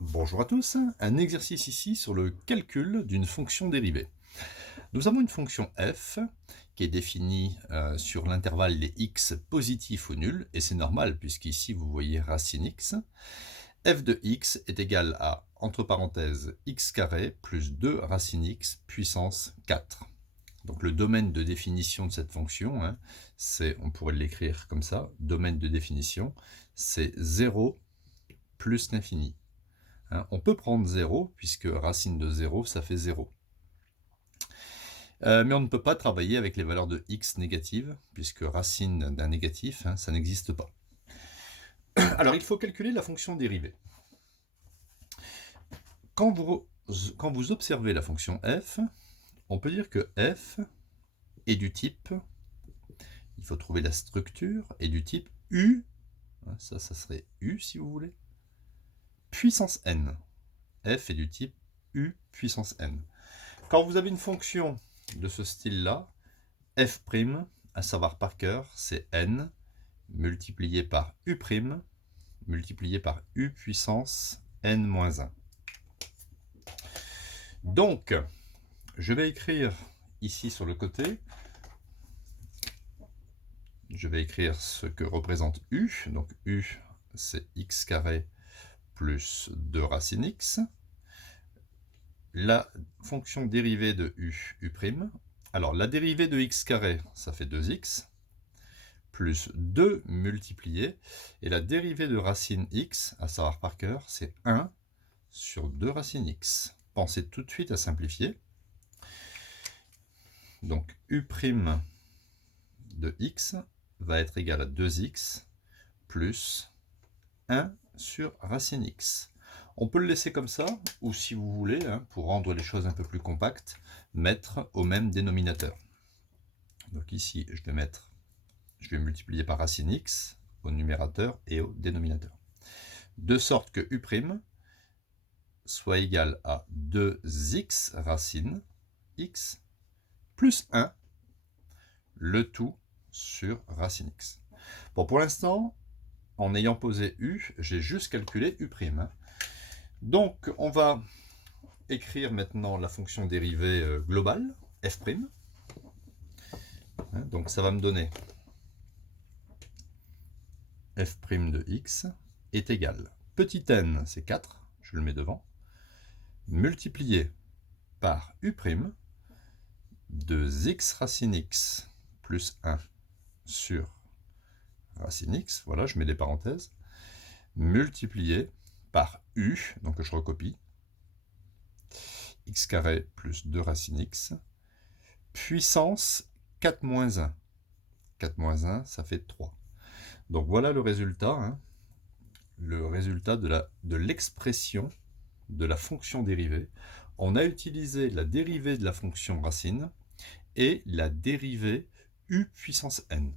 Bonjour à tous, un exercice ici sur le calcul d'une fonction dérivée. Nous avons une fonction f qui est définie sur l'intervalle des x positifs ou nuls, et c'est normal puisqu'ici vous voyez racine x. F de x est égal à, entre parenthèses, x carré plus 2 racine x puissance 4. Donc le domaine de définition de cette fonction, on pourrait l'écrire comme ça, domaine de définition, c'est 0 plus l'infini. On peut prendre 0, puisque racine de 0, ça fait 0. Mais on ne peut pas travailler avec les valeurs de x négatives, puisque racine d'un négatif, ça n'existe pas. Alors, il faut calculer la fonction dérivée. Quand vous observez la fonction f, on peut dire que f est du type, il faut trouver la structure, est du type u, ça serait u si vous voulez, puissance n. F est du type u puissance n. Quand vous avez une fonction de ce style-là, f', à savoir par cœur, c'est n multiplié par u', multiplié par u puissance n-1. Donc, je vais écrire ici sur le côté, je vais écrire ce que représente u. Donc u, c'est x carré plus 2 racine x. La fonction dérivée de u, u'. Alors, la dérivée de x carré, ça fait 2x, plus 2 multiplié, et la dérivée de racine x, à savoir par cœur, c'est 1 sur 2 racine x. Pensez tout de suite à simplifier. Donc, u' de x va être égal à 2x plus 1 sur racine x. On peut le laisser comme ça, ou si vous voulez, pour rendre les choses un peu plus compactes, mettre au même dénominateur. Donc ici, je vais multiplier par racine x au numérateur et au dénominateur. De sorte que u' soit égal à 2x racine x plus 1, le tout sur racine x. Bon, pour l'instant, en ayant posé u, j'ai juste calculé u'. Donc, on va écrire maintenant la fonction dérivée globale, f'. Donc, ça va me donner f' de x est égal, petit n, c'est 4, je le mets devant, multiplié par u', 2x racine x plus 1 sur racine x, voilà, je mets des parenthèses, multiplié par u, donc je recopie, x carré plus 2 racine x, puissance 4 moins 1. 4 moins 1, ça fait 3. Donc voilà le résultat de l'expression de la fonction dérivée. On a utilisé la dérivée de la fonction racine et la dérivée u puissance n.